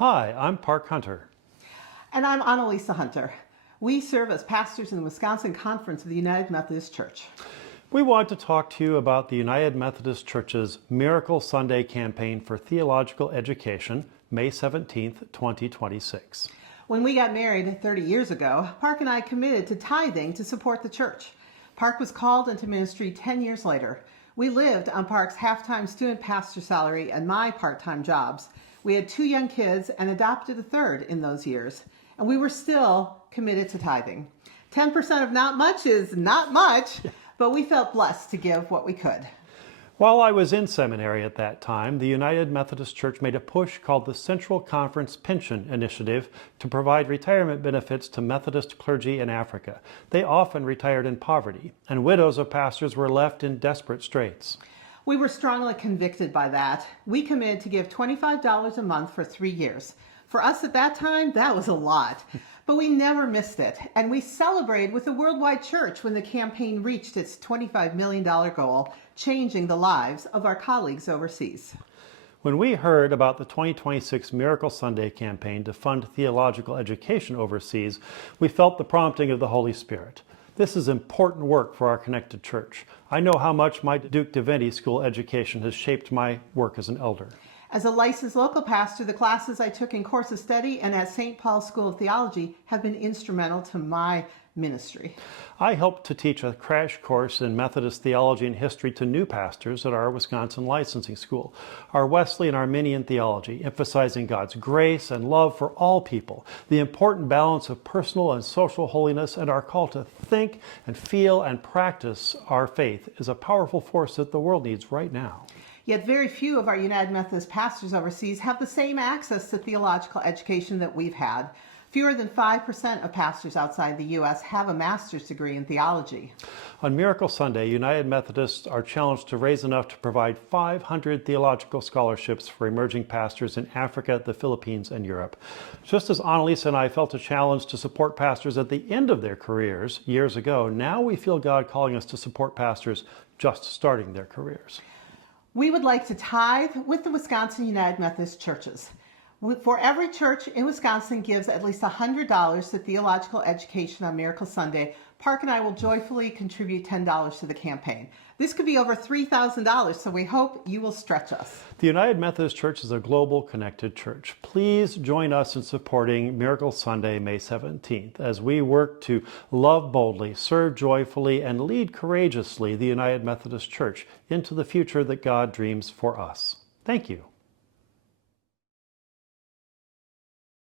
Hi, I'm Park Hunter. And I'm Annalisa Hunter. We serve as pastors in the Wisconsin Conference of the United Methodist Church. We want to talk to you about the United Methodist Church's Miracle Sunday campaign for theological education, May 17th, 2026. When we got married 30 years ago, Park and I committed to tithing to support the church. Park was called into ministry 10 years later. We lived on Park's half-time student pastor salary and my part-time jobs. We had 2 young kids and adopted a third in those years. And we were still committed to tithing. 10% of not much is not much, but we felt blessed to give what we could. While I was in seminary at that time, the United Methodist Church made a push called the Central Conference Pension Initiative to provide retirement benefits to Methodist clergy in Africa. They often retired in poverty, and widows of pastors were left in desperate straits. We were strongly convicted by that. We committed to give $25 a month for 3 years. For us at that time, that was a lot. But we never missed it, and we celebrated with the worldwide church when the campaign reached its $25 million goal, changing the lives of our colleagues overseas. When we heard about the 2026 Miracle Sunday campaign to fund theological education overseas, we felt the prompting of the Holy Spirit. This is important work for our connected church. I know how much my Duke Divinity School education has shaped my work as an elder. As a licensed local pastor, the classes I took in Course of Study and at St. Paul's School of Theology have been instrumental to my ministry. I helped to teach a crash course in Methodist theology and history to new pastors at our Wisconsin licensing school, our Wesleyan Arminian theology, emphasizing God's grace and love for all people, the important balance of personal and social holiness, and our call to think and feel and practice our faith is a powerful force that the world needs right now. Yet very few of our United Methodist pastors overseas have the same access to theological education that we've had. Fewer than 5% of pastors outside the U.S. have a master's degree in theology. On Miracle Sunday, United Methodists are challenged to raise enough to provide 500 theological scholarships for emerging pastors in Africa, the Philippines, and Europe. Just as Annalisa and I felt a challenge to support pastors at the end of their careers years ago, now we feel God calling us to support pastors just starting their careers. We would like to tithe with the Wisconsin United Methodist churches. For every church in Wisconsin gives at least $100 to theological education on Miracle Sunday, Park and I will joyfully contribute $10 to the campaign. This could be over $3,000, so we hope you will stretch us. The United Methodist Church is a global connected church. Please join us in supporting Miracle Sunday, May 17th, as we work to love boldly, serve joyfully, and lead courageously the United Methodist Church into the future that God dreams for us. Thank you.